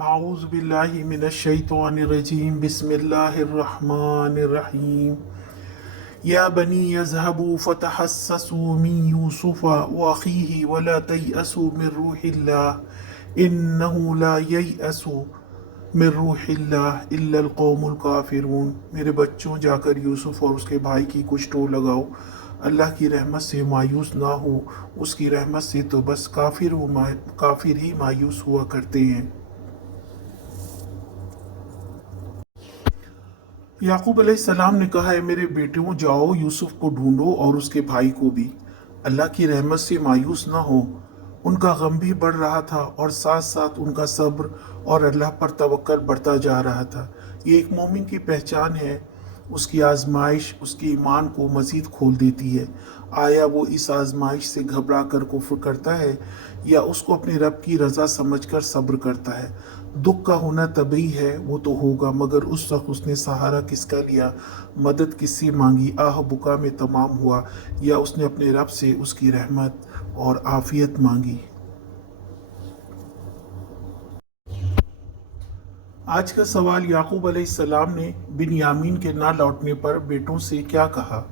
अऊज़ु बिल्लाहि मिनश्शैतानिर्रजीम बिस्मिल्लाहिर्रहमानिर्रहीम या बनी यज़हबू फ़तहस्ससू मिन यूसुफ़ व अख़ीहि वला तयअसू मिन रूहिल्लाह इन्नहु ला ययअसु मिन रूहिल्लाह इल्लल क़ौमुल काफ़िरून। मेरे बच्चों, जाकर यूसुफ और उसके भाई की कुछ टो लगाओ। अल्लाह की रहमत से मायूस ना हो, उसकी रहमत से तो बस काफिर ही मायूस हुआ करते हैं। याकूब अलैहिस्सलाम ने कहा, है मेरे बेटियों, जाओ यूसुफ को ढूंढो और उसके भाई को भी। अल्लाह की रहमत से मायूस ना हो। उनका गम भी बढ़ रहा था और साथ साथ उनका सब्र और अल्लाह पर तवक्कल बढ़ता जा रहा था। ये एक मोमिन की पहचान है। उसकी आजमाइश उसके ईमान को मज़ीद खोल देती है। आया वो इस आजमाइश से घबरा कर कुफ्र करता है या उसको अपने रब की रज़ा समझकर सब्र करता है। दुख का होना तभी है, वो तो होगा, मगर उस वक्त उसने सहारा किसका लिया, मदद किससे मांगी, आह बुका में तमाम हुआ, या उसने अपने रब से उसकी रहमत और आफियत मांगी। आज का सवाल, याकूब अलैहिस्सलाम ने बिन्यामीन के ना लौटने पर बेटों से क्या कहा।